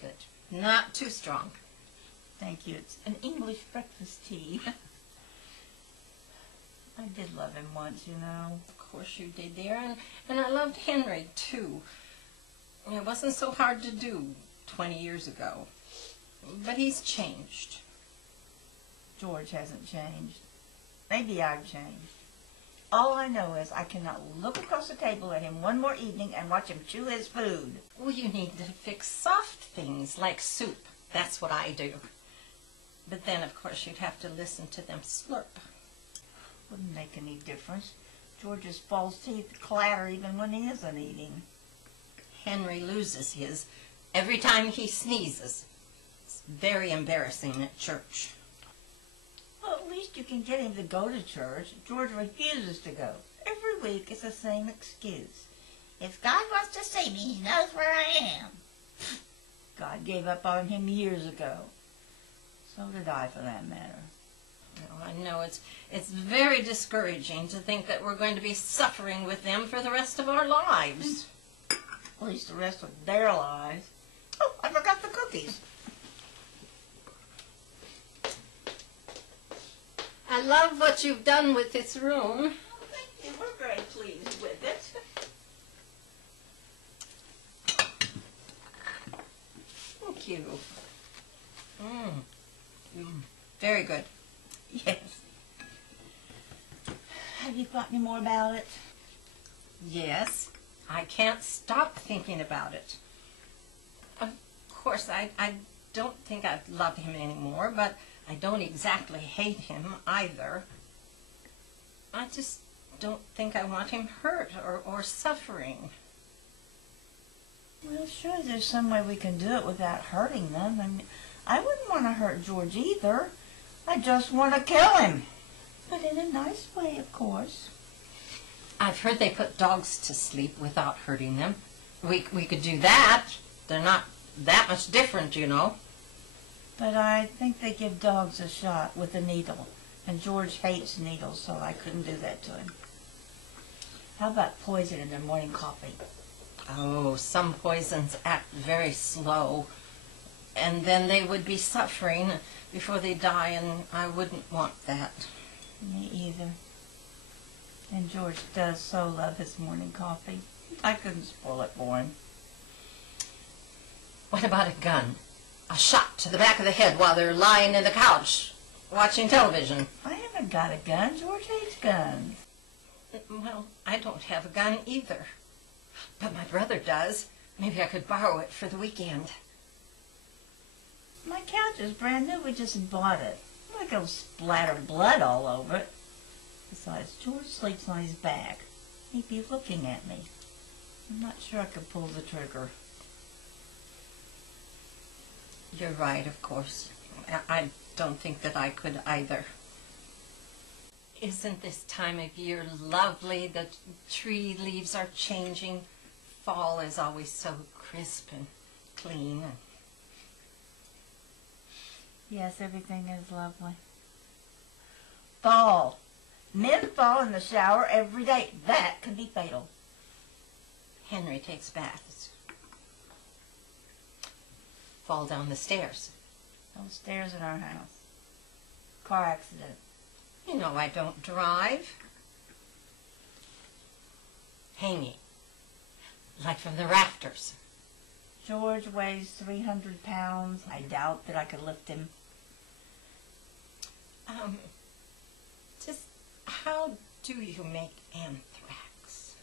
good. Not too strong. Thank you. It's an English breakfast tea. I did love him once, you know. Of course you did, dear. And I loved Henry, too. It wasn't so hard to do 20 years ago. But he's changed. George hasn't changed. Maybe I've changed. All I know is I cannot look across the table at him one more evening and watch him chew his food. Well, you need to fix soft things like soup. That's what I do. But then, of course, you'd have to listen to them slurp. Wouldn't make any difference. George's false teeth clatter even when he isn't eating. Henry loses his every time he sneezes. It's very embarrassing at church. Well, at least you can get him to go to church. George refuses to go. Every week it's the same excuse. If God wants to see me, he knows where I am. God gave up on him years ago. So did I, for that matter. Well, I know it's very discouraging to think that we're going to be suffering with them for the rest of our lives. At least the rest of their lives. Oh, I forgot the cookies. I love what you've done with this room. Oh, thank you. We're very pleased with it. Thank you. Very good. Yes. Have you thought any more about it? Yes. I can't stop thinking about it. Of course, I don't think I love him anymore, but I don't exactly hate him either. I just don't think I want him hurt or suffering. Well, sure, there's some way we can do it without hurting them. I mean, I wouldn't want to hurt George either. I just want to kill him. But in a nice way, of course. I've heard they put dogs to sleep without hurting them. We could do that. They're not that much different, you know. But I think they give dogs a shot with a needle. And George hates needles, so I couldn't do that to him. How about poison in their morning coffee? Oh, some poisons act very slow. And then they would be suffering before they die, and I wouldn't want that. Me either. And George does so love his morning coffee. I couldn't spoil it for him. What about a gun? A shot to the back of the head while they're lying in the couch watching television. I haven't got a gun. George hates guns. Well, I don't have a gun either. But my brother does. Maybe I could borrow it for the weekend. My couch is brand new. We just bought it. I'm not going to splatter blood all over it. Besides, George sleeps on his back. He'd be looking at me. I'm not sure I could pull the trigger. You're right, of course. I don't think that I could either. Isn't this time of year lovely? The tree leaves are changing. Fall is always so crisp and clean. Yes, everything is lovely. Fall. Men fall in the shower every day. That can be fatal. Henry takes baths. Fall down the stairs. No stairs in our house. Car accident. You know I don't drive. Hanging. Like from the rafters. George weighs 300 pounds. I doubt that I could lift him. Just how do you make anthrax?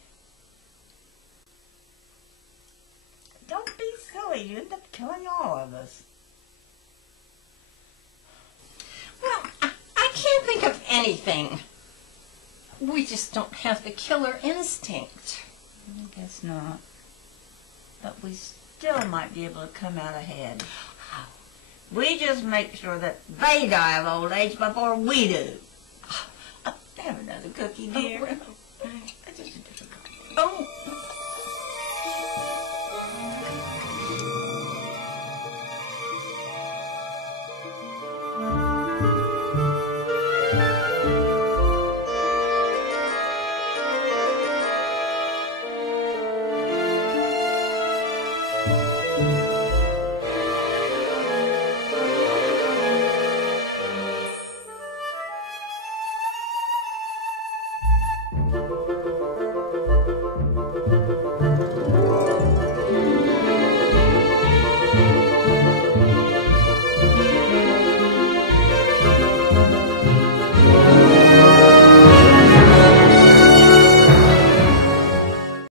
Don't be silly. You end up killing all of us. Well, I can't think of anything. We just don't have the killer instinct. I guess not. But we still might be able to come out ahead. How? We just make sure that they die of old age before we do. Have another cookie, dear. Just a different cookie. Oh.